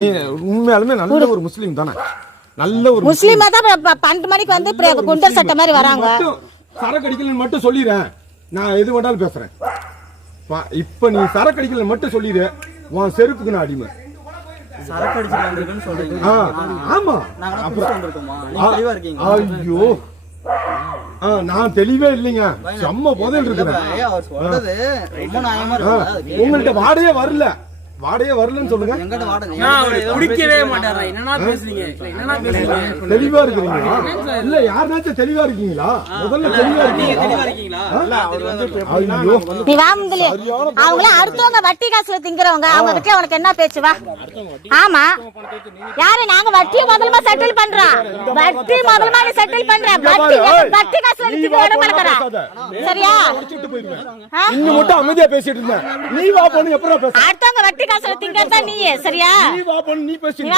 உண்மையாலுமே நல்ல ஒரு முஸ்லீம் தானே? நல்ல ஒரு முஸ்லீமா தான் 12 மணிக்கு வந்து குண்டர் சட்டை மாதிரி வராங்க. சரக்கு அடிக்கலன்னு மட்டும் சொல்லிடுறேன், நான் எது வேணாலும் பேசுறேன். இப்ப நீ சரக்கு அடிக்கலன்னு மட்டும் சொல்லிடு, உன் செருப்புக்கு நான் அடிமை. சரக்கு அடிச்சு வந்திருக்குன்னு சொல்றீங்க. ஆமா, ஐயோ நான் தெளிவே இல்லைங்க, செம்ம போதையில் இருக்கிறேன். உங்கள்ட்ட வாடையே வரல, வாடையே வரலன்னு சொல்லுங்க. குடிக்கவே மாட்டாரா? என்னன்னா பேசுறீங்க, என்னன்னா பேசுறீங்க? தெளிவா இருக்கீங்களா? இல்ல யாருனாச்சும் தெளிவா இருக்கீங்களா? முதல்ல தெளிவா இருக்கீங்களா? நீ வா முதல்ல. அவங்கள அடுத்தவங்க வட்டி காசுல திங்கறவங்க, அவங்க கிட்ட உனக்கு என்ன பேச்சு? வா. ஆமா, யாரு? நாங்க வட்டியை முதல்ல செட்டில் பண்றோம். வட்டி முதல்ல நீ செட்டில் பண்ற. வட்டி காசுல நீ திங்க வர மாட்டற. சரியா? இன்னும் மட்டும் அமைதியா பேசிட்டு இருந்த. நீ வா போன்னு எப்பறா பேச? அடுத்தவங்க வட்டி காசுல திங்கறதா நீ. சரியா? நீ வா போன்னு நீ பேசி